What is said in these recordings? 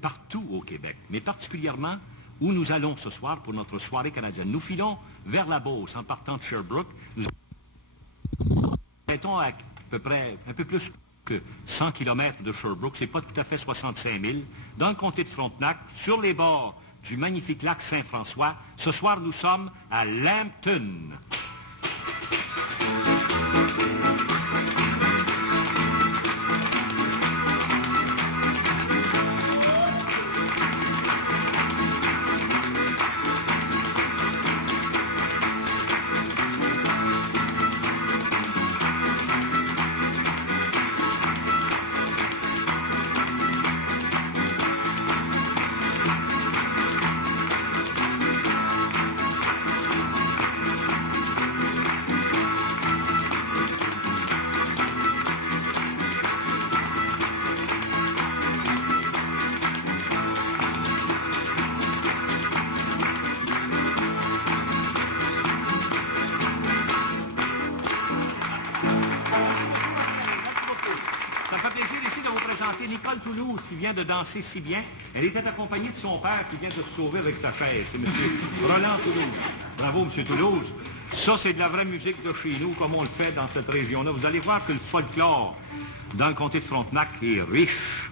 partout au Québec, mais particulièrement où nous allons ce soir pour notre soirée canadienne. Nous filons vers la Beauce en partant de Sherbrooke. Nous arrêtons à peu près un peu plus que 100 km de Sherbrooke, c'est pas tout à fait 65 000, dans le comté de Frontenac, sur les bords du magnifique lac Saint-François. Ce soir, nous sommes à Lambton. Nicole Toulouse, qui vient de danser si bien. Elle était accompagnée de son père qui vient de se sauver avec sa chaise. C'est M. Roland Toulouse. Bravo, M. Toulouse. Ça, c'est de la vraie musique de chez nous, comme on le fait dans cette région-là. Vous allez voir que le folklore dans le comté de Frontenac est riche.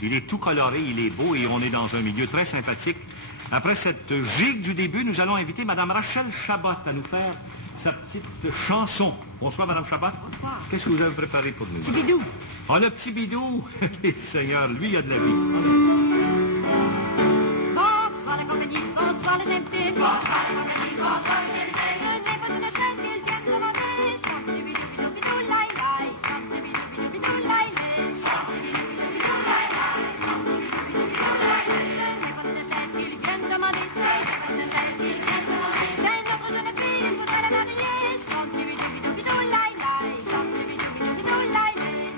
Il est tout coloré, il est beau et on est dans un milieu très sympathique. Après cette gigue du début, nous allons inviter Mme Rachel Chabot à nous faire sa petite chanson. Bonsoir, Mme Chabot. Bonsoir. Qu'est-ce que vous avez préparé pour nous? Petit bidou. Oh, le petit bidou! Seigneur, lui, il a de la vie. Bonsoir la compagnie, bonsoir les invités. Bonsoir la compagnie, bonsoir les invités. Venez pas de la chaise qu'ils viennent demander. Chante du bidou, bidou, bidou, laï, laï. Chante du bidou, bidou, bidou, laï, laï. Chante du bidou, bidou, bidou, laï, laï. Chante du bidou, bidou, bidou, laï, laï. Venez pas de la chaise qu'ils viennent demander. Venez pas de la chaise qu'ils viennent demander. C'est notre jeune fille, il faudra la marier. Chante du bidou, bidou, bidou, laï, laï. Chante du bidou, bidou, bidou, laï, laï.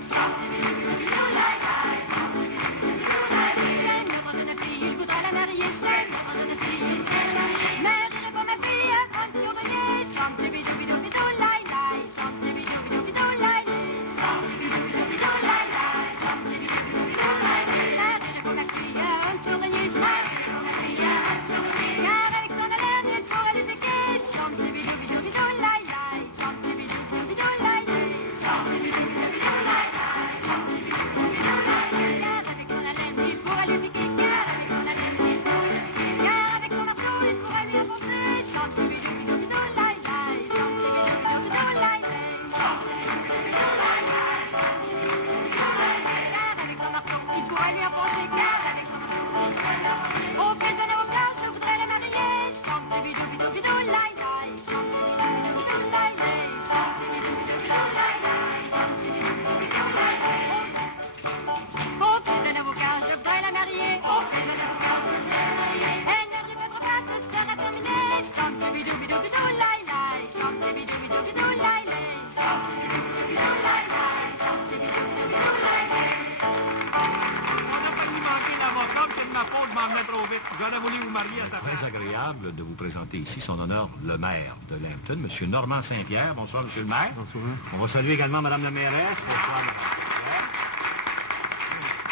J'aurais voulu vous marier à sa très agréable de vous présenter ici son honneur, le maire de Lambton, M. Normand Saint-Pierre. Bonsoir, M. le maire. Bonsoir. On va saluer également Mme la mairesse. Bonsoir, Mme Saint-Pierre.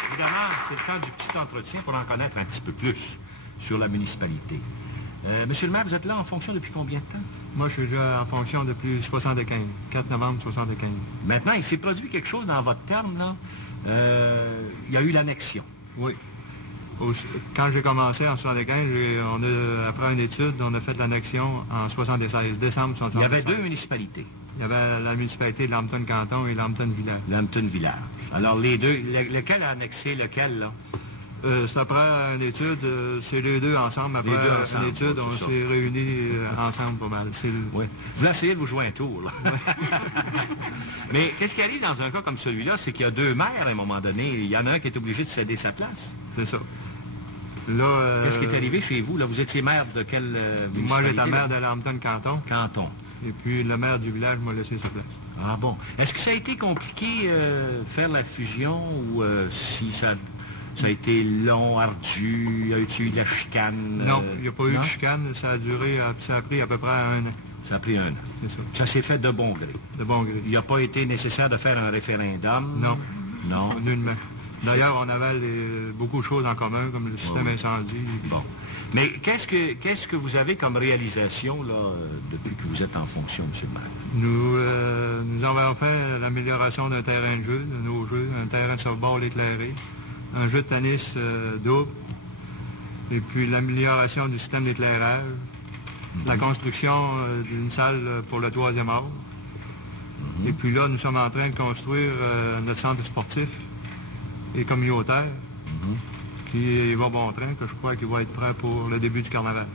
Évidemment, c'est le temps du petit entretien pour en connaître un petit peu plus sur la municipalité. Monsieur le maire, vous êtes là en fonction depuis combien de temps? Moi, je suis déjà en fonction depuis 75, 4 novembre 75. Maintenant, il s'est produit quelque chose dans votre terme, là. Il y a eu l'annexion. Oui. Quand j'ai commencé en 75, après une étude, on a fait l'annexion en 76, décembre 76. Il y avait deux municipalités. Il y avait la municipalité de Lambton-Canton et Lambton-Village. Lambton-Village. Alors, les deux, lequel a annexé lequel, là? C'est après une étude, c'est les deux ensemble. Après une étude, on s'est réunis ensemble pas mal. Oui. Vous essayez de vous jouer un tour, là. Mais qu'est-ce qui arrive dans un cas comme celui-là? C'est qu'il y a deux maires à un moment donné. Il y en a un qui est obligé de céder sa place. C'est ça. Là, qu'est-ce qui est arrivé chez vous? Là, vous étiez maire de quelle municipalité? Moi, j'étais maire de Lambton-Canton. Canton. Et puis, le maire du village m'a laissé sa place. Ah bon. Est-ce que ça a été compliqué faire la fusion ou si ça a été long, ardu, y a-t-il eu de la chicane? Non, il n'y a pas eu de chicane. Ça a pris à peu près 1 an. Ça a pris 1 an. C'est ça. Ça s'est fait de bon gré. De bon gré. Il n'a pas été nécessaire de faire un référendum? Non. Non. Nullement. D'ailleurs, on avait beaucoup de choses en commun, comme le système incendie. Bon. Mais qu'est-ce que vous avez comme réalisation là, depuis que vous êtes en fonction, M. le maire? Nous avons fait l'amélioration d'un terrain de jeu, de nos jeux, un terrain de softball éclairé, un jeu de tennis double, et puis l'amélioration du système d'éclairage, la construction d'une salle pour le 3e âge. Et puis là, nous sommes en train de construire notre centre sportif et communautaire, qui va bon train, que je crois qu'il va être prêt pour le début du carnaval.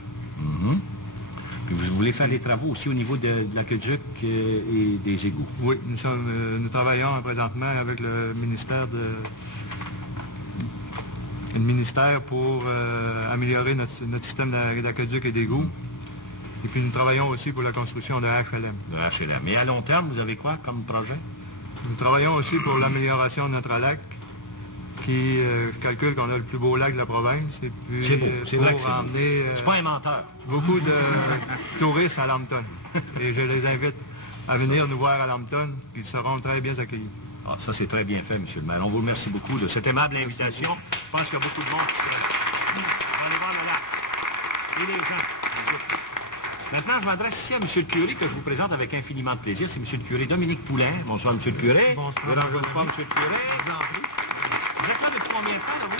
Puis vous voulez faire les travaux aussi au niveau de l'aqueduc et des égouts? Oui, nous travaillons présentement avec le ministère pour améliorer notre système d'aqueduc et d'égouts. Et puis nous travaillons aussi pour la construction de HLM. De HLM. Et à long terme, vous avez quoi comme projet? Nous travaillons aussi pour l'amélioration de notre lac, qui calcule qu'on a le plus beau lac de la province. Et puis c'est beau, c'est vrai que pour emmener c'est pas un menteur. Beaucoup de touristes à Lambton. Et je les invite à venir nous voir à Lambton, ils seront très bien accueillis. Ah, ça, c'est très bien fait, M. le maire. On vous remercie beaucoup de cette aimable invitation. Je pense qu'il y a beaucoup de monde qui va aller voir le lac. Et les gens. Maintenant, je m'adresse ici à M. le curé, que je vous présente avec infiniment de plaisir. C'est M. le curé Dominique Poulain. Bonsoir, M. le curé. Bonsoir. Dérangez-vous pas, M. le curé. Vous êtes là depuis combien de temps, là, vous?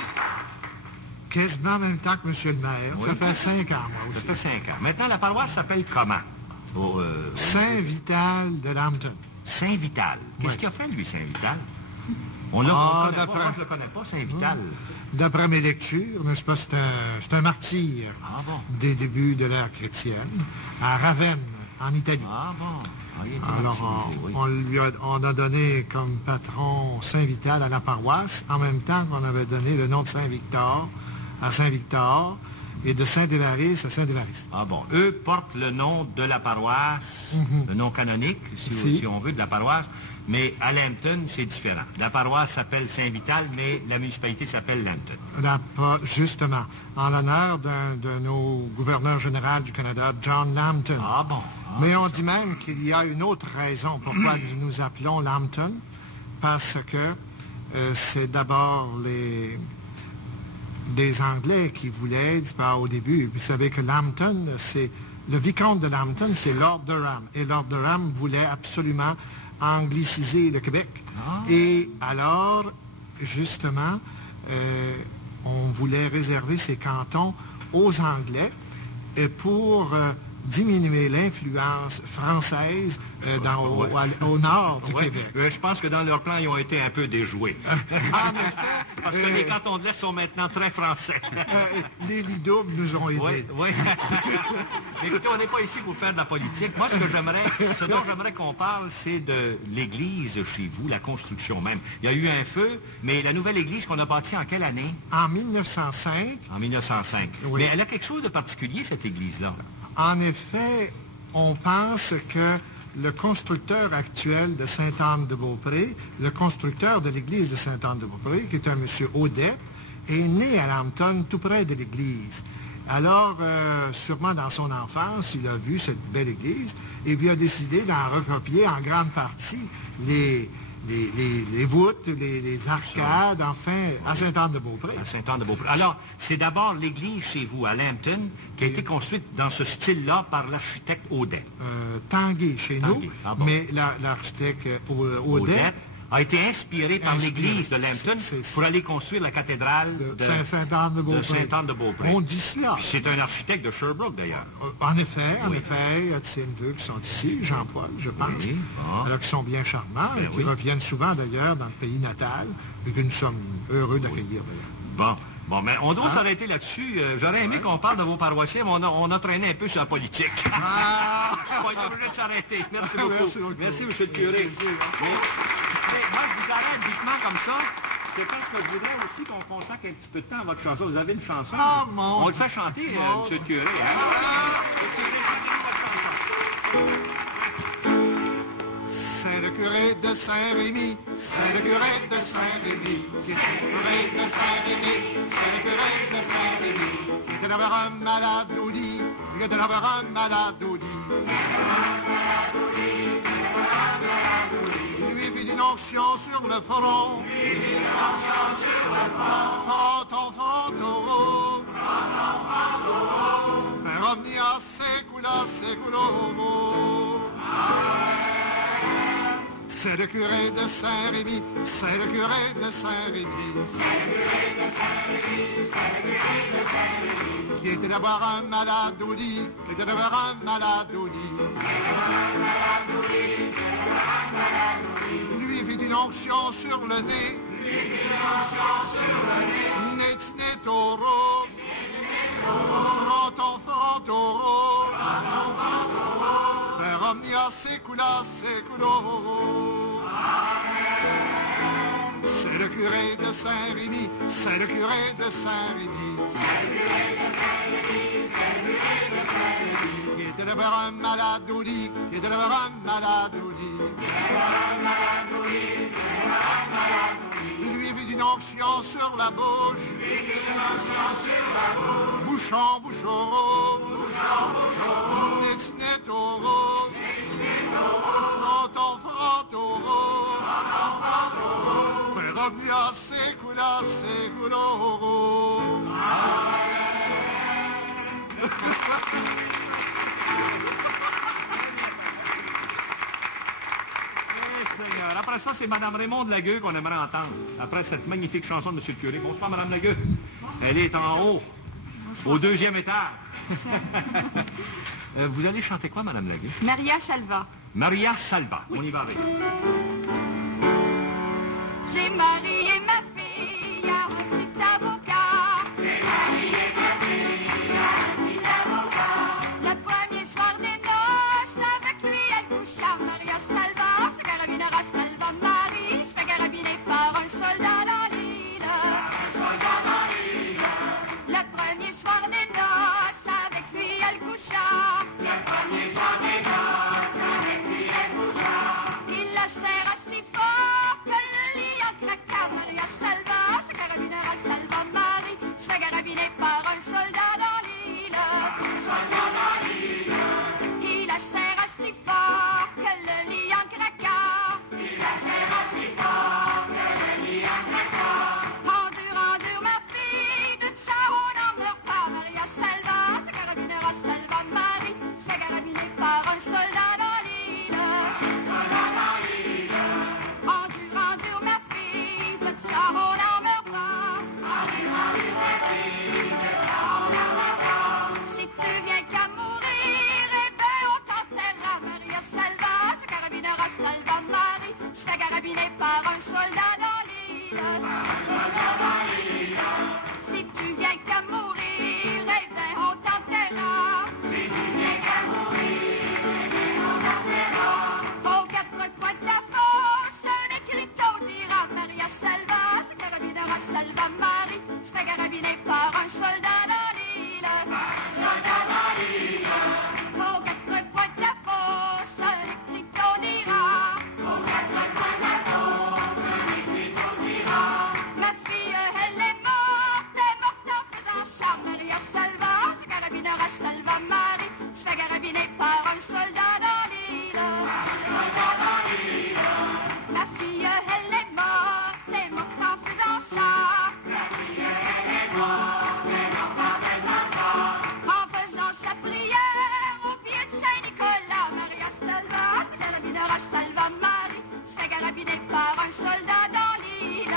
Quasiment en même temps que M. le maire. Oui. Ça fait 5 ans, moi aussi. Ça fait 5 ans. Maintenant, la paroisse s'appelle comment? Saint-Vital de Lambton. Saint-Vital. Qu'est-ce Oui. qu'il a fait, lui, Saint-Vital? On ne le connaît pas, Saint-Vital. D'après mes lectures, n'est-ce pas, c'est un martyr Ah bon? des débuts de l'ère chrétienne, à Ravenne, en Italie. Ah bon? Ah, il était Alors, baptisé, oui. on a donné comme patron Saint-Vital à la paroisse, en même temps qu'on avait donné le nom de Saint-Victor à Saint-Victor et de Saint-Évariste à Saint-Évariste. Ah bon, eux portent le nom de la paroisse, le nom canonique, si on veut, de la paroisse, mais à Lambton, c'est différent. La paroisse s'appelle Saint-Vital, mais la municipalité s'appelle Lambton. Justement, en l'honneur d'un de nos gouverneurs généraux du Canada, John Lambton. Ah bon? Ah, Mais on dit même qu'il y a une autre raison pourquoi nous nous appelons Lambton, parce que c'est d'abord des Anglais qui voulaient, au début, vous savez que Lambton, c'est le vicomte de Lambton, c'est Lord Durham. Et Lord Durham voulait absolument angliciser le Québec. Ah. Et alors, justement, on voulait réserver ces cantons aux Anglais pour diminuer l'influence française au nord du Québec. Je pense que dans leur plan, ils ont été un peu déjoués. En effet, Parce que les cantons de l'Est sont maintenant très français. les lits doubles nous ont aidés. Oui. Écoutez, on n'est pas ici pour faire de la politique. Moi, ce dont j'aimerais qu'on parle, c'est de l'église chez vous, la construction même. Il y a eu un feu, mais la nouvelle église qu'on a bâtie en quelle année? En 1905. En 1905. Oui. Mais elle a quelque chose de particulier, cette église-là. En effet, on pense que le constructeur actuel de Sainte-Anne-de-Beaupré, le constructeur de l'église de Sainte-Anne-de-Beaupré, qui est un monsieur Audet, est né à Lambton, tout près de l'église. Alors, sûrement dans son enfance, il a vu cette belle église et puis a décidé d'en recopier en grande partie les voûtes, les arcades, enfin, à Sainte-Anne-de-Beaupré. À Sainte-Anne-de-Beaupré. Alors, c'est d'abord l'église chez vous, à Lambton, qui a été construite dans ce style-là par l'architecte Audet. Tanguay chez nous, Ah bon. mais l'architecte Audet Audet a été inspiré par l'église de Lambton pour aller construire la cathédrale de Sainte-Anne-de-Beaupré. On dit cela. Puis c'est un architecte de Sherbrooke, d'ailleurs. En effet, il y a de ces neveux qui sont ici, Jean-Paul, je pense, Oui, bon. alors qui sont bien charmants et qui reviennent souvent d'ailleurs dans le pays natal et que nous sommes heureux d'accueillir. Bon, mais on doit s'arrêter là-dessus. J'aurais aimé qu'on parle de vos paroissiens, mais on a traîné un peu sur la politique. On est obligé de s'arrêter. Merci beaucoup. Merci, M. le curé. Mais moi, je vous arrête dites-moi comme ça. C'est parce que je voudrais aussi qu'on consacre un petit peu de temps à votre chanson. Vous avez une chanson? On le fait chanter, M. le curé. Hein? M. le curé, chantez-nous votre chanson. C'est le curé de Saint-Rémy, c'est le curé de Saint-Rémy, c'est le curé de Saint-Rémy, c'est le curé de Saint-Rémy. Il était d'avoir un malade Audi, il était d'avoir un malade Audi. Il lui fit une onction sur sur le front. Front, frontoro. Per omnia secula seculorum. C'est le curé de Saint-Rémy, c'est le curé de Saint-Rémy. Qui était d'abord un malade au lit, qui était d'abord un malade au lit. Lui fit une onction sur le nez. Net taureau. Fronton, frontoro. Per omnia secula seculorum. C'est le curé de Saint-Rémy, c'est le curé de Saint-Rémy. Qui était d'abord un malade au lit, qui était d'abord un malade au lit. Lui fit une onction sur la bouche. Bouchon, bouchon, net taureau. Fronton, frontoro. Per omnia secula seculorum. Seigneur. Après ça, c'est Mme Raymond de Lagueux qu'on aimerait entendre. Après cette magnifique chanson de M. le curé. Bonsoir, Mme Lagueux. Elle est en haut, au 2e étage. Vous allez chanter quoi, Mme Lagueux? Maria Salva. Maria Salva. On y va avec. J'ai marié ma fille à un petit avocat. J'ai marié ma fille à un petit avocat. Le premier soir des noces, avec lui elle coucha. Maria Salva, se carabinera Salva Marie, se fait carabiner par un soldat dans l'île. Le premier soir des noces, avec lui elle coucha. Le premier soir des noces, avec lui elle coucha. Il la serra si fort que le lit en claqua. Maria Salva, se carabinera Salva Marie, se fait carabiner par un soldat dans l'île. Il la serra si fort que le lit en claqua. Endure ma fille, de ça on n'en meurt pas. Maria Salva, se carabinera Salva Marie, se fait carabiner par un soldat dans l'île. Endure ma fille, de ça on n'en meurt pas. Si tu viens qu'à mourir, eh ben on t'enterrera. Maria Salva, se carabinera Salva Marie, se fait carabiner par un soldat dans l'île. Si tu viens qu'à mourir, eh ben on t'enterrera. Aux quatre coins de la fosse, un écriteau dira. Maria Salva, se carabinera Salva Marie, se fait carabiner par un soldat dans l'île. Aux quatre coins de la fosse, un écriteau dira. Ma fille, elle est morte en faisant ça. Maria Salva, se carabinera Salva Marie, se fait carabiner par un soldat dans l'île. Ma fille, elle est morte en faisant ça. En faisant sa prière au pied de Saint-Nicolas. Maria Salva, se carabinera Salva Marie, se fait carabiner par un soldat dans l'île.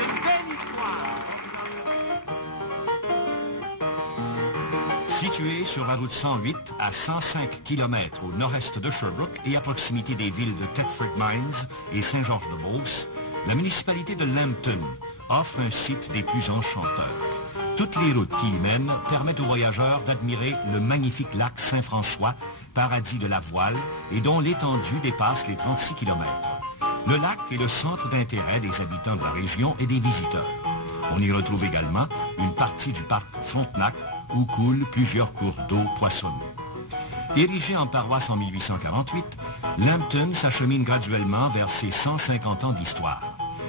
Une belle histoire. Situé sur la route 108 à 105 km au nord-est de Sherbrooke et à proximité des villes de Thetford Mines et Saint-Georges-de-Beauce, la municipalité de Lambton offre un site des plus enchanteurs. Toutes les routes qui y mènent permettent aux voyageurs d'admirer le magnifique lac Saint-François, paradis de la voile et dont l'étendue dépasse les 36 km. Le lac est le centre d'intérêt des habitants de la région et des visiteurs. On y retrouve également une partie du parc Frontenac où coulent plusieurs cours d'eau poissonneux. Érigé en paroisse en 1848, Lambton s'achemine graduellement vers ses 150 ans d'histoire.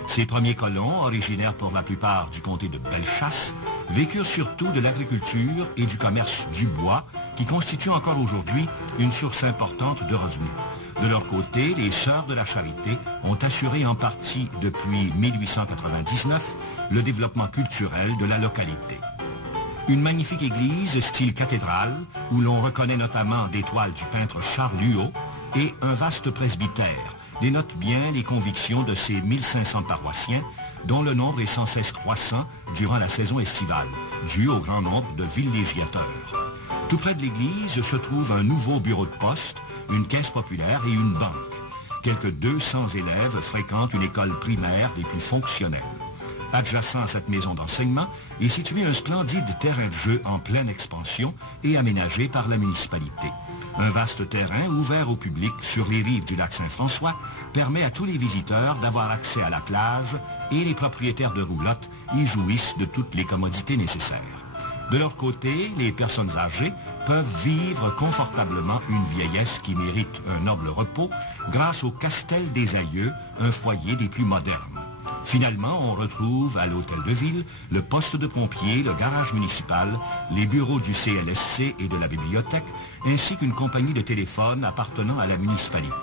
Ses premiers colons, originaires pour la plupart du comté de Bellechasse, vécurent surtout de l'agriculture et du commerce du bois, qui constitue encore aujourd'hui une source importante de revenus. De leur côté, les Sœurs de la Charité ont assuré en partie depuis 1899 le développement culturel de la localité. Une magnifique église style cathédrale où l'on reconnaît notamment des toiles du peintre Charles Huot et un vaste presbytère dénote bien les convictions de ces 1500 paroissiens dont le nombre est sans cesse croissant durant la saison estivale, dû au grand nombre de villégiateurs. Tout près de l'église se trouve un nouveau bureau de poste, une caisse populaire et une banque. Quelques 200 élèves fréquentent une école primaire des plus fonctionnelles. Adjacent à cette maison d'enseignement est situé un splendide terrain de jeu en pleine expansion et aménagé par la municipalité. Un vaste terrain ouvert au public sur les rives du lac Saint-François permet à tous les visiteurs d'avoir accès à la plage et les propriétaires de roulottes y jouissent de toutes les commodités nécessaires. De leur côté, les personnes âgées peuvent vivre confortablement une vieillesse qui mérite un noble repos grâce au Castel des Aïeux, un foyer des plus modernes. Finalement, on retrouve à l'hôtel de ville le poste de pompiers, le garage municipal, les bureaux du CLSC et de la bibliothèque, ainsi qu'une compagnie de téléphone appartenant à la municipalité.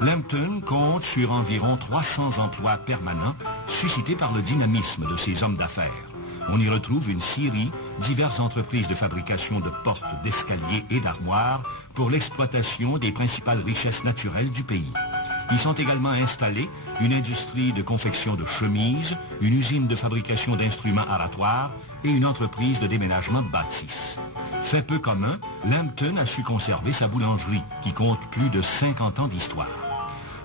Lambton compte sur environ 300 emplois permanents suscités par le dynamisme de ses hommes d'affaires. On y retrouve une scierie, diverses entreprises de fabrication de portes, d'escaliers et d'armoires pour l'exploitation des principales richesses naturelles du pays. Y sont également installées une industrie de confection de chemises, une usine de fabrication d'instruments aratoires et une entreprise de déménagement de bâtisses. Fait peu commun, Lambton a su conserver sa boulangerie, qui compte plus de 50 ans d'histoire.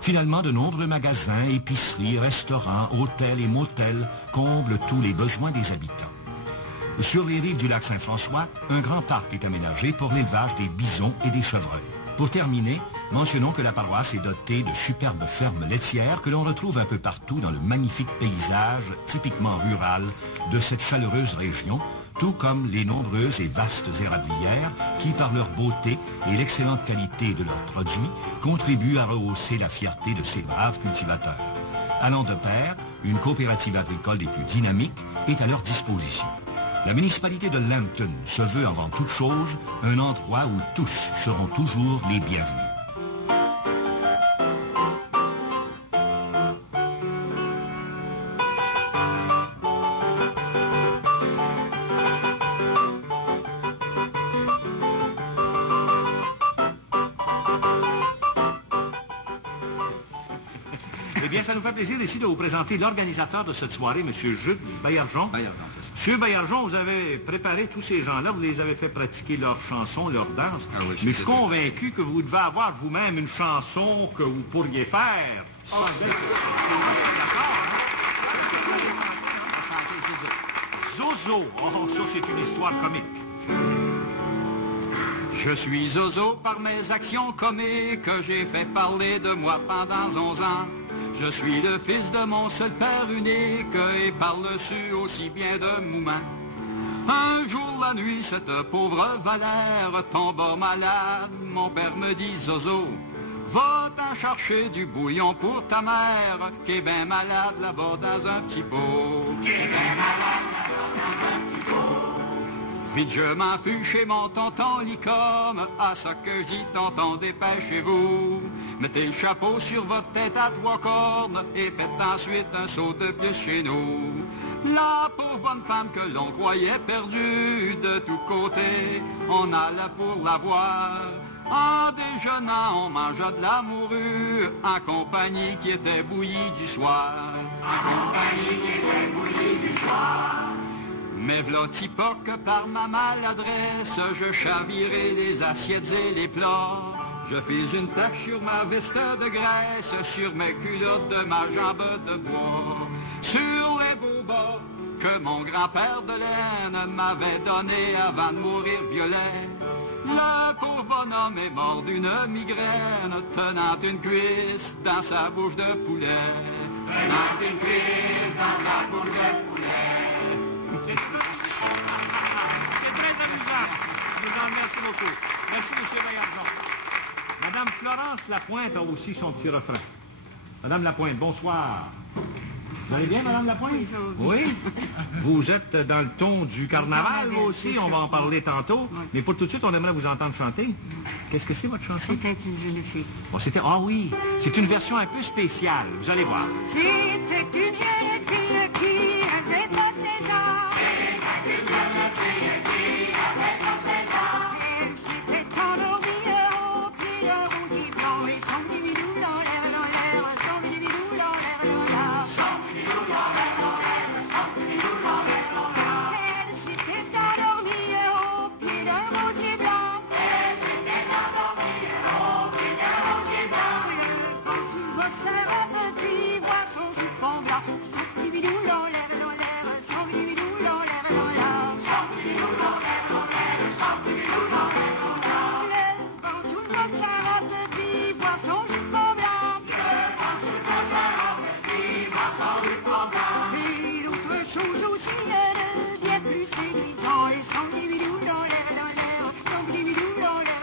Finalement, de nombreux magasins, épiceries, restaurants, hôtels et motels comblent tous les besoins des habitants. Sur les rives du lac Saint-François, un grand parc est aménagé pour l'élevage des bisons et des chevreuils. Pour terminer, mentionnons que la paroisse est dotée de superbes fermes laitières que l'on retrouve un peu partout dans le magnifique paysage typiquement rural de cette chaleureuse région, tout comme les nombreuses et vastes érablières qui, par leur beauté et l'excellente qualité de leurs produits, contribuent à rehausser la fierté de ces braves cultivateurs. Allant de pair, une coopérative agricole des plus dynamiques est à leur disposition. La municipalité de Lambton se veut avant toute chose un endroit où tous seront toujours les bienvenus. Eh bien, ça nous fait plaisir ici de vous présenter l'organisateur de cette soirée, M. Jules Baillargeon. Monsieur Baillargeon, vous avez préparé tous ces gens-là, vous les avez fait pratiquer leurs chansons, leurs danses. Ah oui, mais je suis convaincu que vous devez avoir vous-même une chanson que vous pourriez faire. Oh, Zozo. Oh, ça c'est une histoire comique. Je suis Zozo par mes actions comiques, j'ai fait parler de moi pendant 11 ans. Je suis le fils de mon seul père unique et par-dessus aussi bien de Moumin. Un jour la nuit, cette pauvre Valère tomba malade. Mon père me dit, Zozo, va t'en chercher du bouillon pour ta mère, qui est bien malade là-bas dans un petit pot. Qui est bien malade là-bas dans un petit pot. Vite je m'enfuis chez mon tonton Licom, à ça que je dis, tonton, dépêchez-vous. Mettez le chapeau sur votre tête à 3 cornes et faites ensuite un saut de plus chez nous. La pauvre bonne femme que l'on croyait perdue, de tous côtés, on alla pour la voir. En déjeunant, on mangea de la morue, en compagnie qui était bouillie du soir. En compagnie qui était bouillie du soir. Mais v'là t'y pas que par ma maladresse, je chavirai les assiettes et les plats. Je fis une tache sur ma veste de graisse, sur mes culottes de ma jambe de bois, sur les beaux bas que mon grand-père de laine m'avait donné avant de mourir violet. Le pauvre bonhomme est mort d'une migraine, tenant une cuisse dans sa bouche de poulet. Tenant une cuisse dans sa bouche de poulet. C'est très amusant. Je vous en remercie beaucoup. Merci, M. Baillargeon. Madame Florence Lapointe a aussi son petit refrain. Madame Lapointe, bonsoir. Vous allez bien, Madame Lapointe? Oui. Vous êtes dans le ton du carnaval, vous aussi, on va en parler tantôt. Mais pour tout de suite, on aimerait vous entendre chanter. Qu'est-ce que c'est, votre chanson? C'était une jeune fille. Bon, c'était... Ah oui, c'est une version un peu spéciale, vous allez voir. C'était une jeune fille qui avait pas 16 ans. C'était une jeune fille qui avait pas 16 ans. Elle s'était endormie au pied d'un rosier blanc et son petit bidou dans l'air, son petit bidou dans l'air, son petit bidou dans l'air, son petit bidou dans l'air. Elle s'était endormie au pied d'un rosier blanc. Elle s'était endormie au pied d'un rosier blanc. Quand tu vois sa robe, tu vois son jupon blanc. Son petit bidou dans l'air, son petit bidou dans l'air, son petit bidou dans l'air, son petit bidou dans l'air. Quand tu vois sa robe, tu vois son jupon blanc. Quand tu vois sa robe, tu vois son jupon blanc. Et l'autre chose aussi, elle devient plus séduisant. Et son petit bidou dans l'air, son petit bidou dans l'air,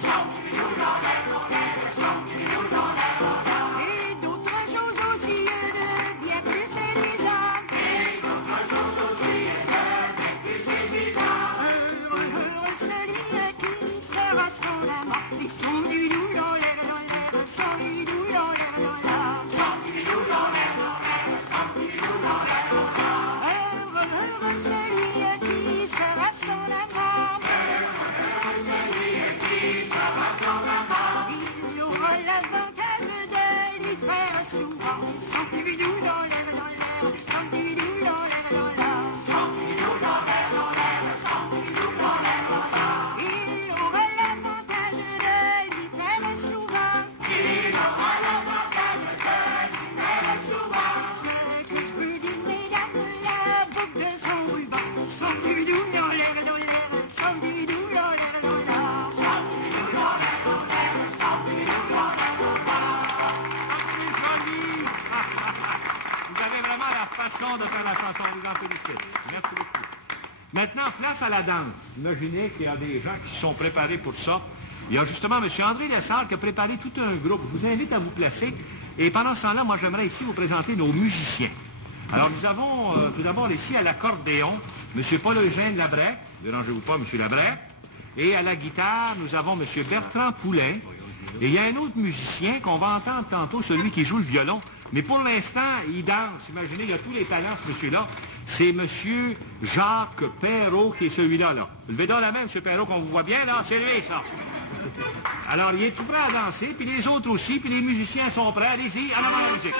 son petit bidou dans l'air, son petit bidou dans l'air. Et d'autres choses aussi, elle devient plus séduisant. Et d'autres choses aussi, elle devient plus séduisant. Heureux celui qui sera son amant. Et son petit bidou dans l'air, son petit bidou dans l'air, son petit bidou dans l'air, son petit bidou dans l'air. Heureux celui qui sera son amant. Heureux celui qui sera son amant. Il aura l'avantage de lui faire souvent son petit bidou dans l'air, son petit bidou dans l'air, son petit bidou dans l'air, son petit bidou dans l'air. Il aura l'avantage de lui faire souvent. Il aura l'avantage de lui faire souvent. Ce que je peux dire, mesdames, la boucle de son ruban. Son petit bidou dans l'air, son petit bidou dans l'air, son petit bidou dans l'air, son petit bidou dans l'air. Vous avez vraiment la façon de faire la chanson, vous en félicite. Merci beaucoup. Maintenant, place à la danse. Imaginez qu'il y a des gens qui se sont préparés pour ça. Il y a justement M. André Lessard qui a préparé tout un groupe. Je vous invite à vous placer. Et pendant ce temps-là, moi, j'aimerais ici vous présenter nos musiciens. Alors, nous avons tout d'abord ici à l'accordéon, M. Paul-Eugène Labrec. Dérangez-vous pas, M. Labrec. Et à la guitare, nous avons M. Bertrand Poulain. Et il y a un autre musicien qu'on va entendre tantôt, celui qui joue le violon. Mais pour l'instant, il danse. Imaginez, il a tous les talents, ce monsieur-là. C'est M. Jacques Perrault qui est celui-là, là. Levez donc la main, M. Perrault, qu'on vous voit bien, là. C'est lui, ça. Alors, il est tout prêt à danser, puis les autres aussi, puis les musiciens sont prêts. Allez-y, en avant la musique.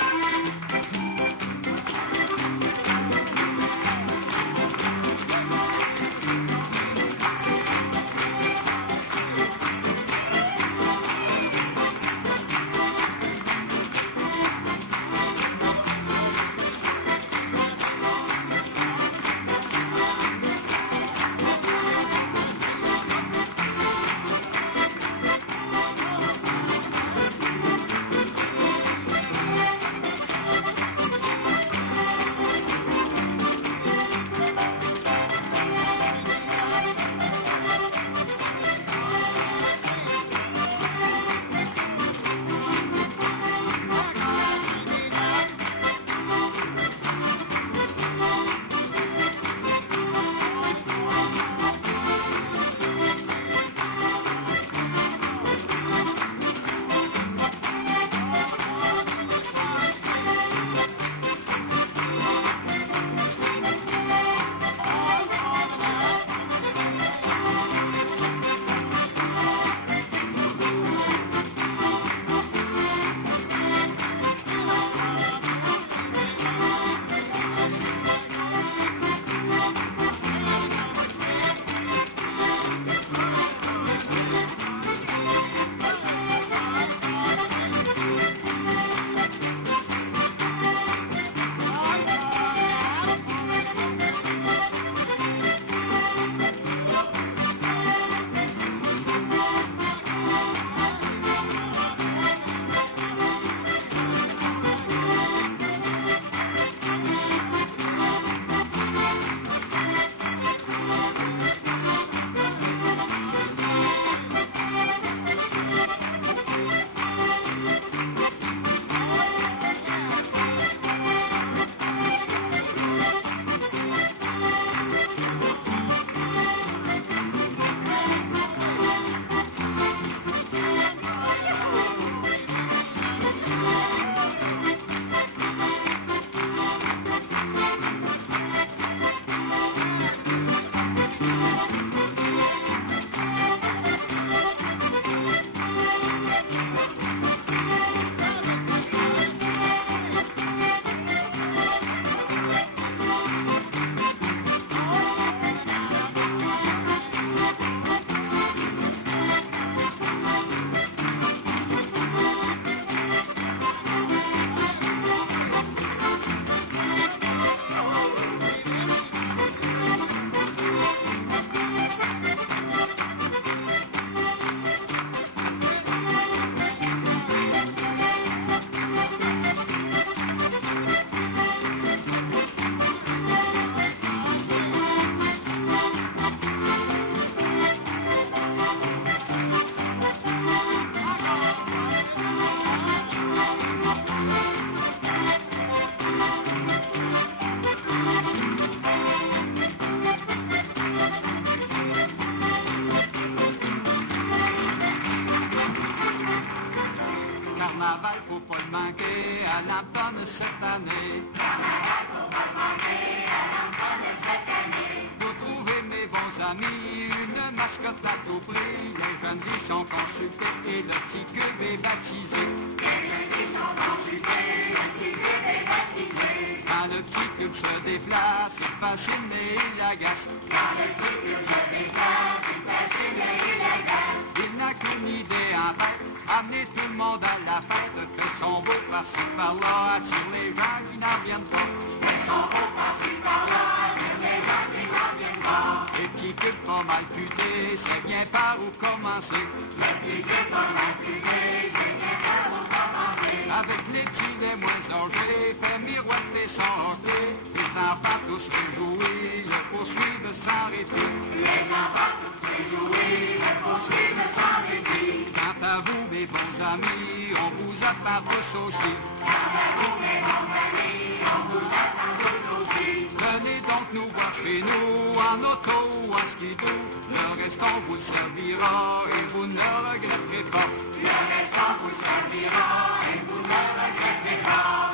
carnaval, faut pas le manquer à Lambton cette année. Carnaval, faut pas le manquer à Lambton cette année. Pour trouver mes bons amis, une mascotte à tout prix. Les jeunes y sont consultés et le petit cube est baptisé. Les jeunes y sont consultés, le petit cube est baptisé. Quand le petit cube se déplace, il fascine mais il agace. Quand le petit cube se déplace, il fascine et il agace. Il n'a qu'une idée en tête, amener tout le monde à la fête. Fait son beau par-ci par-là, attire les gens qui n'en viennent pas. Fait son beau par-ci par-là, attire les gens qui n'en viennent pas. Les petits cubes pas mal futés, c'est bien par où commencer. Le petit cube pas mal futé, c'est bien par où commencer. Avec les petits les moins âgés, fait miroiter son hockey. Les enfants tous réjouis, le poursuivent sans répit. Les enfants tous réjouis, le poursuivent sans répit. Quant à vous, mes bons amis, on vous attend tous aussi. Quant à vous, mes bons amis, on vous attend tous aussi. Venez donc nous voir chez nous, en auto ou en skidoo. Le restant vous le servira et vous ne regretterez pas. Le restant vous servira et vous ne regretterez pas.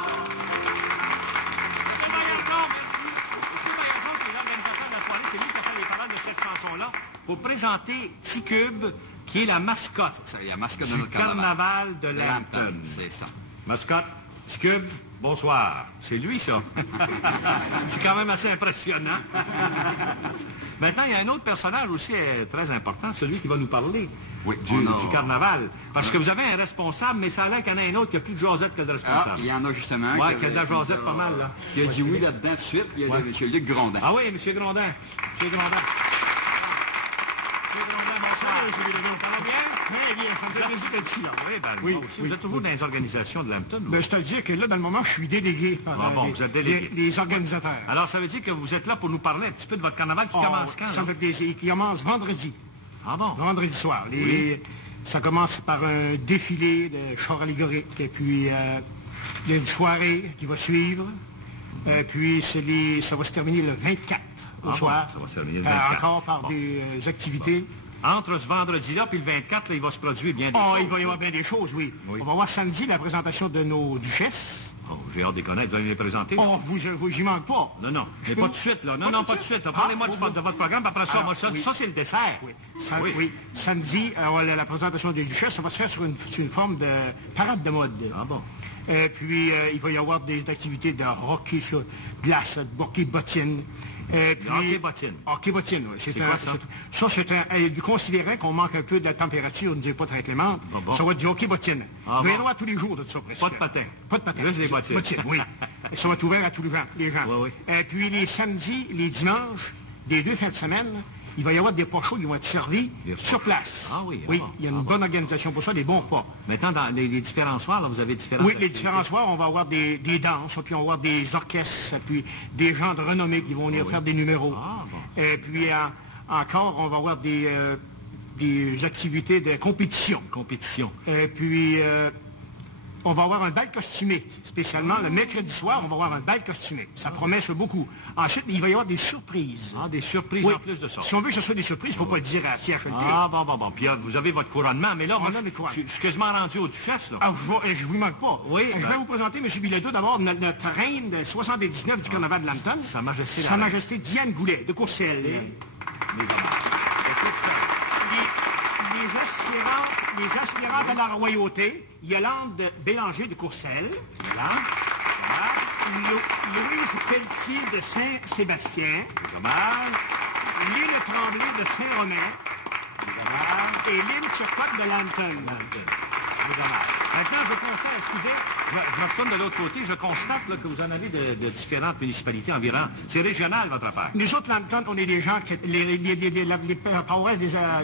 M. Maillardon, qui est l'organisateur de la soirée, c'est lui qui a fait les paroles de cette chanson-là, pour présenter T-Cube, qui est la mascotte C'est la mascotte de du notre carnaval. carnaval de Lambton, Lambton. c'est ça. Mascotte, T-Cube, bonsoir. C'est lui, ça. C'est quand même assez impressionnant. Maintenant, il y a un autre personnage aussi très important, celui qui va nous parler Oui, du carnaval. Parce que vous avez un responsable, mais ça a l'air qu'il y en a un autre qui a plus de jasette que de Ah, responsable. il y en a justement. Ouais, qui a de la jasette pas mal, là. Qui a dit oui là-dedans tout de suite, puis il y a Ouais. M. Luc Grondin. Ah oui, M. Grondin. M. Grondin. M. Grondin, bonsoir. M. Legault. Ça va bien? Très bien, ça me fait plaisir d'être ici, là. Oui, ben, Oui, moi aussi. oui, Vous êtes toujours dans les organisations de Lambton, vous? Ben, c'est-à-dire que là, dans le moment, je suis délégué par Ah bon, vous êtes délégué. les organisateurs. Alors, ça veut dire que vous êtes là pour nous parler un petit peu de votre carnaval qui Oh, commence quand? ça me là? fait plaisir. Il commence vendredi. Ah bon? Vendredi soir. Oui. Ça commence par un défilé de chars allégoriques. Et puis, il y a une soirée qui va suivre. Puis, ça va se terminer le 24 au Ah bon, soir. ça va se terminer le 24. Encore par Bon. des activités. Entre ce vendredi-là puis le 24, là, il va se produire bien des Oh, choses. il va y avoir bien des choses, oui. Oui. On va voir samedi la présentation de nos duchesses. Oh, j'ai hâte de les connaître. Vous allez les présenter? Oh, j'y manque pas. Non, non, mais pas tout de suite, là. Non, Pas non, tout pas de tout de suite. là. suite. Parlez-moi Ah, de votre programme, puis après ça, alors, moi, ça, oui. ça, c'est le dessert. Oui. Oui. Oui. Samedi, la présentation des duchesses, ça va se faire sur une forme de parade de mode. Ah bon? Puis, il va y avoir des activités de hockey sur glace, de hockey bottine. Puis, hockey bottine. Hockey bottine, oui. C'est quoi, ça? Ça, c'est considérant qu'on manque un peu de température, ne pas très clémente, Ah bon? ça va être du hockey bottine. Ah Vous allez bon? voir tous les jours de ça, presque. Pas de patin. Pas de patin. Juste des bottines. oui. Et ça va être ouvert à tous les gens. Oui, oui. Puis les samedis, les dimanches, les 2 fins de semaine, il va y avoir des pots chauds qui vont être servis Des sur pots place. Ah oui, ah Oui, bon, il y a ah une bon. bonne organisation pour ça, des bons pots. Maintenant, dans les différents soirs, là, vous avez différents... Oui, les différents soirs, on va avoir des danses, puis on va avoir des orchestres, puis des gens de renommée qui vont venir oui. faire des numéros. Ah, bon. Et puis encore, on va avoir des activités de compétition. Compétition. Et puis, on va avoir un bal costumé, spécialement le mercredi soir, on va avoir un bal costumé. Ça promet ça beaucoup. Ensuite, il va y avoir des surprises. Ah, des surprises Oui. en plus de ça. Si on veut que ce soit des surprises, il ne faut pas le dire à CHLT. Ah, bon. Puis vous avez votre couronnement, mais là, On moi, a le couronnement. je suis quasiment rendu aux duchesses, là. Ah, je vous manque pas. Oui, Je vais ben- vous présenter, M. Bilodeau, d'abord notre reine de 79 du carnaval de Lambton. Sa Majesté la Sa Reine. Majesté Diane Goulet, de Courcelles. Les Les aspirants de la royauté, Yolande Bélanger de Courcelles. Voilà. Louise Pelletier de Saint-Sébastien. Dommage. Lynn Tremblay de Saint-Romain. Et Lynn Turcotte de Lambton. Maintenant, je constate, excusez, je me retourne de l'autre côté, je constate là, que vous en avez de différentes municipalités environ. C'est régional, votre affaire. Nous autres, Lambton, on est des gens, les paroisses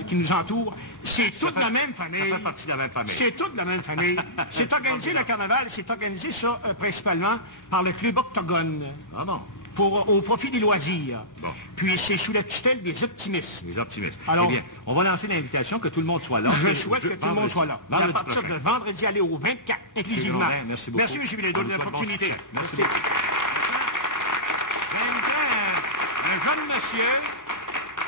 qui nous entourent, c'est toute la même famille. Ça fait partie de la même famille. C'est toute la même famille. C'est organisé, le carnaval, c'est organisé ça principalement par le club Octogone, Ah bon, au profit des loisirs. Bon. Puis c'est sous la tutelle des optimistes. les optimistes. Alors- eh bien, on va lancer l'invitation que tout le monde soit là. Je souhaite que tout le monde soit là. À Vendredi partir prochain. de vendredi, aller au 24, exclusivement. Grondin, merci beaucoup. Merci, M. Bilodeau, On de vous souhaite bon l'opportunité. succès. Merci beaucoup. J'invite un jeune monsieur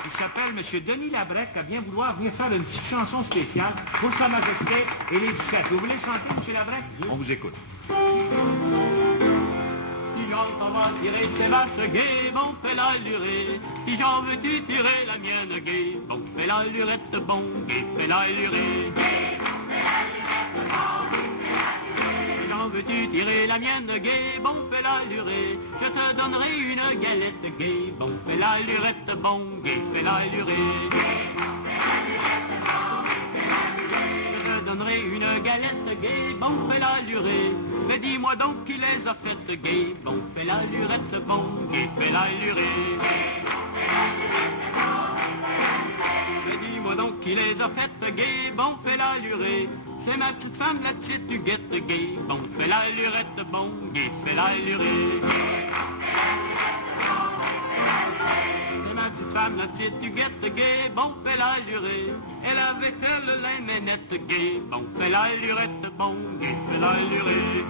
Il s'appelle M. Denis Labrec, à bien vouloir venir faire une petite chanson spéciale pour Sa Majesté et les Duchesses. Vous voulez chanter, M. Labrec? On vous écoute. Si j'en va tirer ses vaches gaies, bon, fais la lurée. Si j'en veux-tu tirer la mienne gay, bon, fais la lurette, bon, gay, fais la lurée. Veux-tu tirer la mienne gay, bon fais la lurée. Je te donnerai une galette gay, bon fais la lurette, bon gay, fais la lurée. Je te donnerai une galette gay, bon fais la lurée. Mais dis-moi donc qui les a faites gay, bon fais la lurette, bon gay, fais la lurée. Mais dis-moi donc qui les a faites gay, bon fais la lurée. C'est ma petite femme, la petite Huguette gay, bon, fais la lurette, bon, gay, fais la lurée. C'est ma petite femme, la petite Huguette gay, bon, fais la lurée. Elle avait elle la ménette gay, bon, fais la lurette, bon, gay, fais la lurée.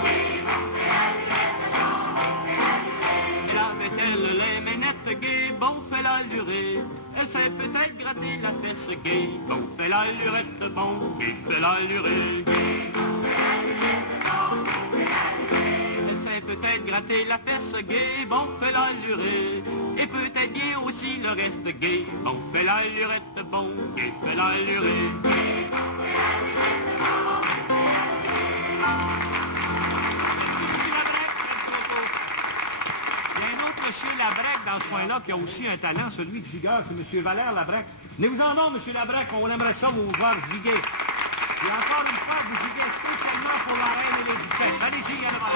Elle avait elle les ménettes gay, bon, fais la lurée. Elle sait peut-être gratter la fesse gay, bon, fais la lurette, bon, gay, fais la lurée. Elle sait peut-être gratter la fesse gay, bon, fais la lurée. Et peut-être bien aussi le reste gay, bon, fais la lurette, bon, gay, fais la lurée. M. Labrec dans ce coin-là qui a aussi un talent, celui de Gigueur, c'est M. Valère Labrec. Venez-vous-en donc, M. Labrec, on aimerait ça vous voir giguer. Et encore une fois, vous giguez spécialement pour la reine et les duchesses. Allez-y, à l'avant.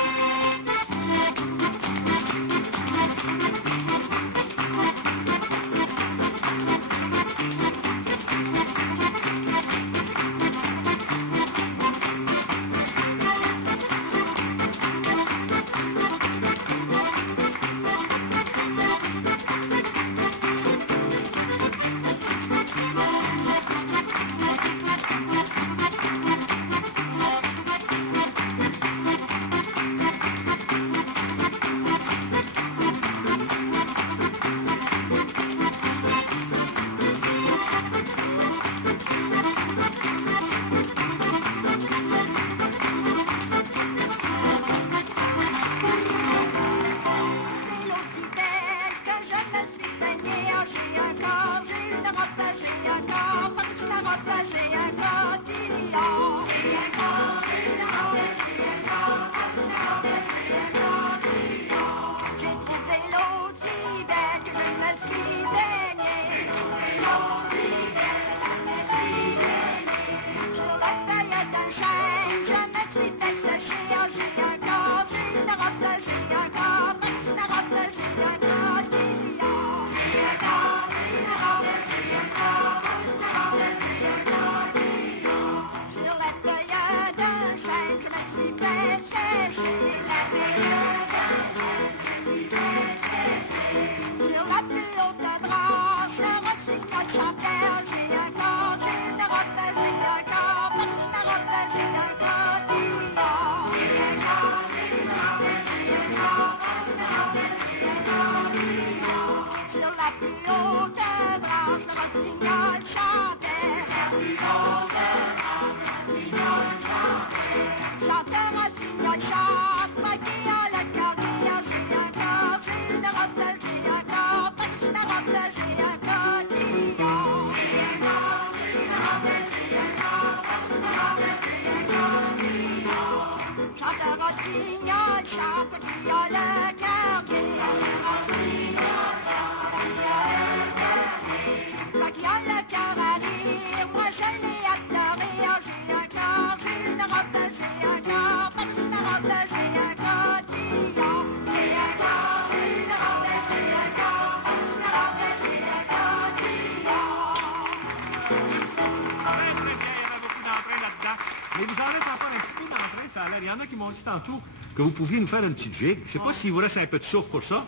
Il y en a qui m'ont dit tantôt que vous pouviez nous faire une petite gigue. Je ne sais pas s'il vous reste un peu de souffle pour ça.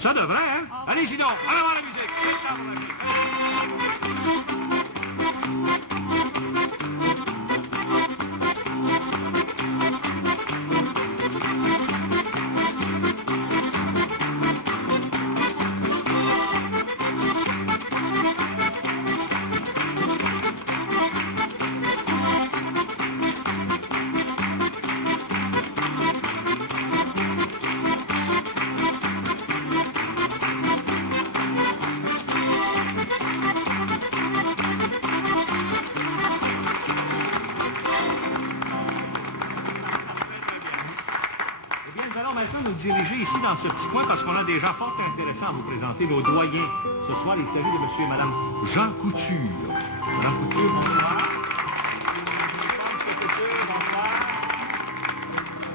Ça devrait, hein? Allez-y donc, allez voir la musique. nous diriger ici dans ce petit coin parce qu'on a des gens fort intéressants à vous présenter, nos doyens. Ce soir, il s'agit de monsieur et madame Jean Couture. Jean Couture, bonsoir.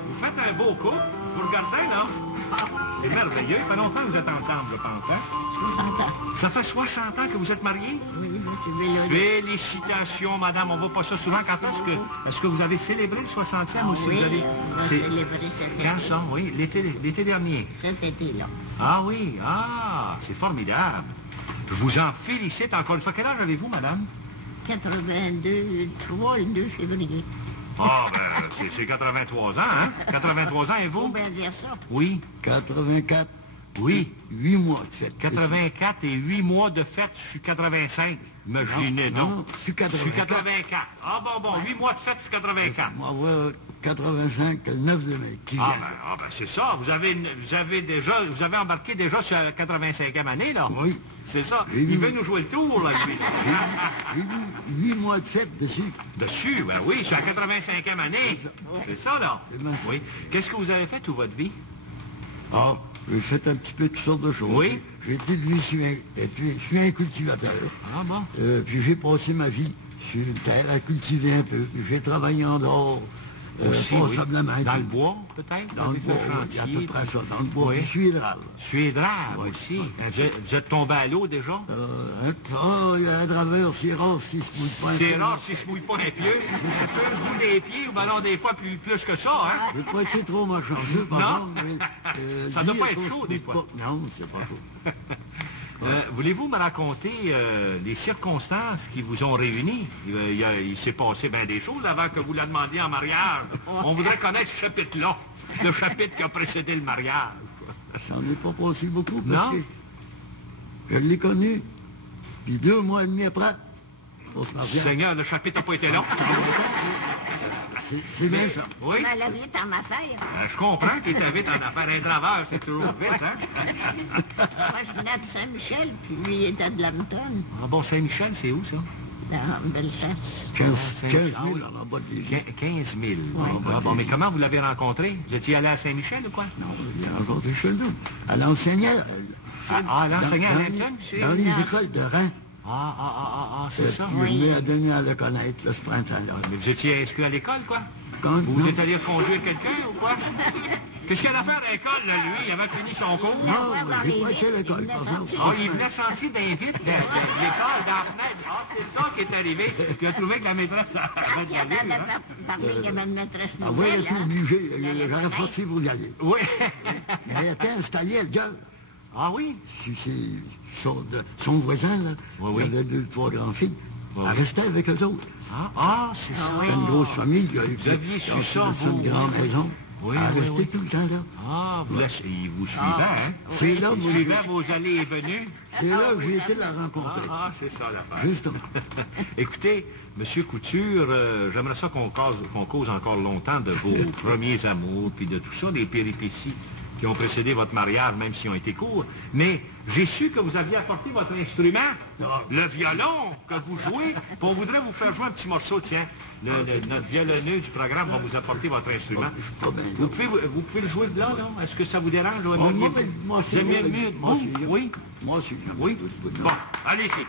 Vous faites un beau couple. Vous regardez, là? C'est merveilleux. Ça fait longtemps que vous êtes ensemble, je pense, hein? 60 ans. Ça fait 60 ans que vous êtes mariés? Oui, monsieur Belloni. Félicitations, madame. On ne voit pas ça souvent. Quand est-ce que vous avez célébré le 60e ou si Oui, vous avez... on va c'est- célébrer cet été. Quand ça? Oui, l'été dernier. Cet été-là. Ah oui, c'est formidable. Je vous en félicite encore une fois. Quel âge avez-vous, madame? 82, 3 le 2 février. Ah, ben, c'est 83 ans, hein? 83 ans, et Faut vous? bien dire ça. Oui, 84, oui. 8 mois de fête. 84 et 8 mois de fête, je suis 85. Imaginez, Non, non? non, je suis 84. Je suis 84. Ah bon, 8 mois de fête, je suis 84. Moi, ouais, 85, le 9 de mai, qui vient. Ah ben, c'est ça. Vous avez embarqué déjà sur la 85e année, là? Oui. C'est ça. Oui, oui. Il veut nous jouer le tour, là, lui. J'ai eu 8 mois de fête dessus. Dessus, ben oui, c'est la 85e année. C'est ça, là? C'est bien ça. Oui. Qu'est-ce que vous avez fait toute votre vie? Ah, j'ai fait un petit peu toutes sortes de choses. Oui. J'ai je suis un cultivateur. Ah bon? Puis j'ai passé ma vie sur une terre à cultiver un peu. Puis j'ai travaillé en dehors, Aussi, oui. passablement. Dans le bois, peut-être? Dans le Vous avez bois, fait oui, il y a à chantier, peu près ça. Dans le bois, Oui. puis je suis hydrable. Suédrave aussi. Vous êtes tombé à l'eau déjà? Il y a un draveur, c'est rare s'il se mouille pas un C'est peu. rare s'il se mouille pas les pieds. Un peu le bout des pieds, ou ben non, des fois plus que ça, hein? Je ne vais pas être trop malchanceux, par Non. contre, mais, Ça doit dis, pas être on se chaud, des mouille fois. pas. Non, c'est pas chaud. Voulez-vous me raconter les circonstances qui vous ont réunis? Il s'est passé bien des choses avant que vous la demandiez en mariage. On voudrait connaître ce chapitre-là, le chapitre qui a précédé le mariage. J'en ai pas passé beaucoup Non. parce que je l'ai connu. Puis 2 mois et demi après, on se marie. Seigneur, le chapitre n'a pas été long. C'est bien ça. Oui, On a vite en affaire. je comprends qu'il était vite en affaire. Un draveur, c'est toujours vite, hein? Moi, je venais de Saint-Michel, puis lui, il était de Lampton, Ah bon, Saint-Michel, c'est où, ça? dans Bellechasse. 15 Ah, 000 oui. en bas de l'île. 15 000. Oui. Ah bon, mais comment vous l'avez rencontré? Vous étiez allé à Saint-Michel ou quoi? Non, il est rencontré chez nous. Elle enseignait. L'enseignant à dans l'Institut? Dans les écoles de Reims. C'est ça. Puis il m'a donné à le connaître, là, ce printemps-là. Mais vous étiez inscrit à l'école, quoi? Quand, Vous non, êtes allé conduire quelqu'un ou quoi? Qu'est-ce qu'il y a à faire à l'école, là, lui? Il avait fini son cours. non, j'ai pas été à l'école, par exemple. Ah, il venait sentir bien vite de l'école, dans la fenêtre. Ah, c'est ça qui est arrivé. Il a trouvé que la maîtresse avait de Il y avait l'allure, hein? parlé qu'il y avait une maîtresse Ah oui, nouvelle. elle était hein. obligée. J'aurais forcé pour y aller. Oui. Mais elle était installée, elle gueule. Ah oui? Son voisin, là, Oui, oui. il avait 2, 3 grands-filles. Oui, Elle oui. restait avec eux autres. C'est ça. C'était une grosse famille. Vous aviez su ça, C'est vous? une grande maison. Oui, Elle oui, restait oui. tout le temps là. Ah, il vous suivait, hein? C'est là, Il moi, suivait vos allées et venues. c'est là que j'ai été la rencontrer. C'est ça l'affaire. Justement. Écoutez, Monsieur Couture, j'aimerais ça qu'on cause encore longtemps de vos premiers amours, puis de tout ça, des péripéties qui ont précédé votre mariage, même s'ils ont été courts. Mais j'ai su que vous aviez apporté votre instrument, le violon que vous jouez. Puis on voudrait vous faire jouer un petit morceau, tiens. Notre violonneux du programme va vous apporter votre instrument. Pas bien. Vous pouvez le jouer de là, non? Est-ce que ça vous dérange? Vous Moi, aimez moi, c'est mieux? moi, Vous? c'est- Oui? Moi aussi, j'aime Oui? tout ce bout de Bon, là. allez-y.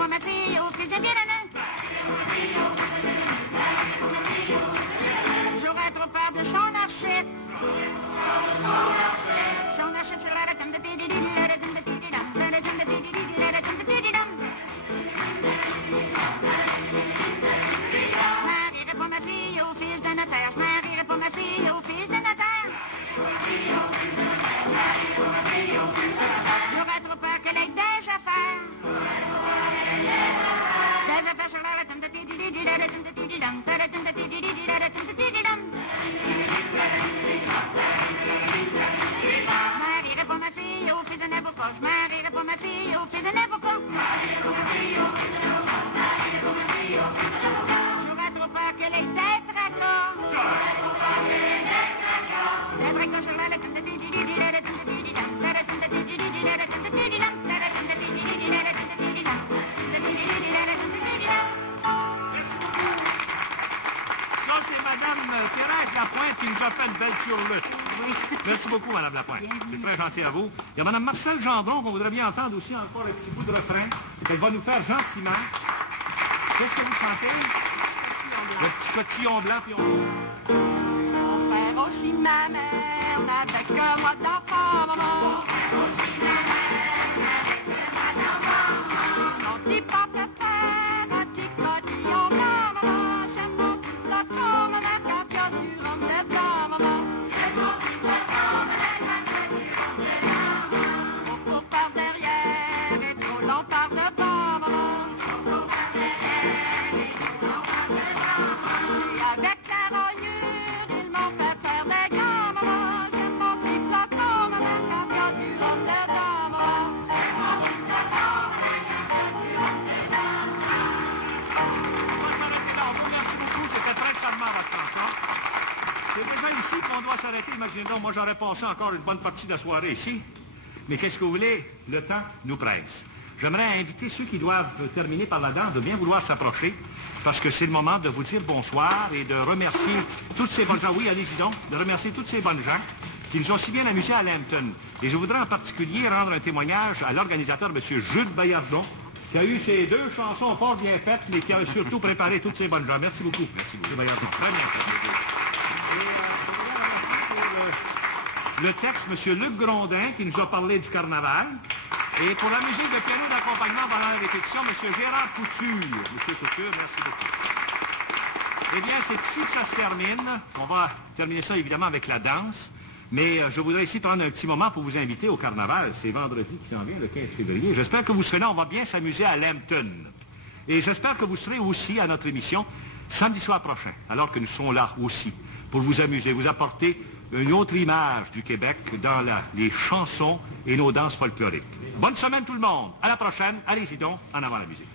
pour ma fille au fils de Vilanin. J'aurais trop peur de son archette. Son archette sur la tombe de tididididam, la tombe de tidididam, la tombe de tidididam, la tombe de tididam. Je marierai pour ma fille au fils d'un notaire. Je marierai pour ma fille au fils d'un notaire. J'aurais trop peur qu'elle ait des affaires. Des affaires sur la tombe de tidididam, la tombe de tididam, la tombe de tidididam, la tombe de tididam. Je marierai pour ma fille au fils d'un avocat. Je marierai pour ma fille au fils d'un avocat. J'aurais trop peur qu'elle ait des tracas. Des tracas sur la tombe de tidididam, la tombe de tididam, la tombe de tididam, la tombe de tididam, la tombe de tididam, la tombe de tididam, la tombe de tididam. Ça, c'est Madame Thérèse Lapointe qui nous a fait une belle turlute. Merci beaucoup, Madame Lapointe. C'est très gentil à vous. Il y a Madame Marcel Gendron qu'on voudrait bien entendre aussi encore un petit bout de refrain. Elle va nous faire gentiment. Qu'est-ce que vous chantez? Le petit cotillon blanc, puis on... Mon père aussi ma mère n'avait que moi d'enfant, maman. Mon petit papa père, un petit cotillon blanc, maman. J'aime mon petit flacon, maman, quand il y a du rhum dedans, maman. Trop court par derrière et trop lent par devant, maman. Et avec la rognure, ils m'ont fait faire des grands, maman. J'aime mon petit flacon, maman, quand il y a du rhum dedans, maman. Merci beaucoup, c'était très charmant votre chanson. C'est déjà ici qu'on doit s'arrêter. Imaginez donc, moi j'aurais passé encore une bonne partie de la soirée ici. Mais qu'est-ce que vous voulez? Le temps nous presse. J'aimerais inviter ceux qui doivent terminer par la danse de bien vouloir s'approcher, parce que c'est le moment de vous dire bonsoir et de remercier toutes ces bonnes gens. Oui, allez-y donc, de remercier toutes ces bonnes gens qui nous ont si bien amusés à Lambton. Et je voudrais en particulier rendre un témoignage à l'organisateur, M. Jules Bayardon, qui a eu ces deux chansons fort bien faites, mais qui a surtout préparé toutes ces bonnes gens. Merci beaucoup. Merci beaucoup, M. Bayardon. Très bien. Et je voudrais remercier pour le texte, M. Luc Grondin, qui nous a parlé du carnaval. Et pour la musique de piano d'accompagnement pendant la répétition, M. Gérard Couture. M. Couture, merci beaucoup. Eh bien, c'est ici que ça se termine. On va terminer ça, évidemment, avec la danse. Mais je voudrais ici prendre un petit moment pour vous inviter au carnaval. C'est vendredi qui s'en vient, le 15 février. J'espère que vous serez là. On va bien s'amuser à Lambton. Et j'espère que vous serez aussi à notre émission samedi soir prochain, alors que nous serons là aussi, pour vous amuser, vous apporter une autre image du Québec dans les chansons et nos danses folkloriques. Bonne semaine tout le monde. À la prochaine. Allez-y donc, en avant la musique.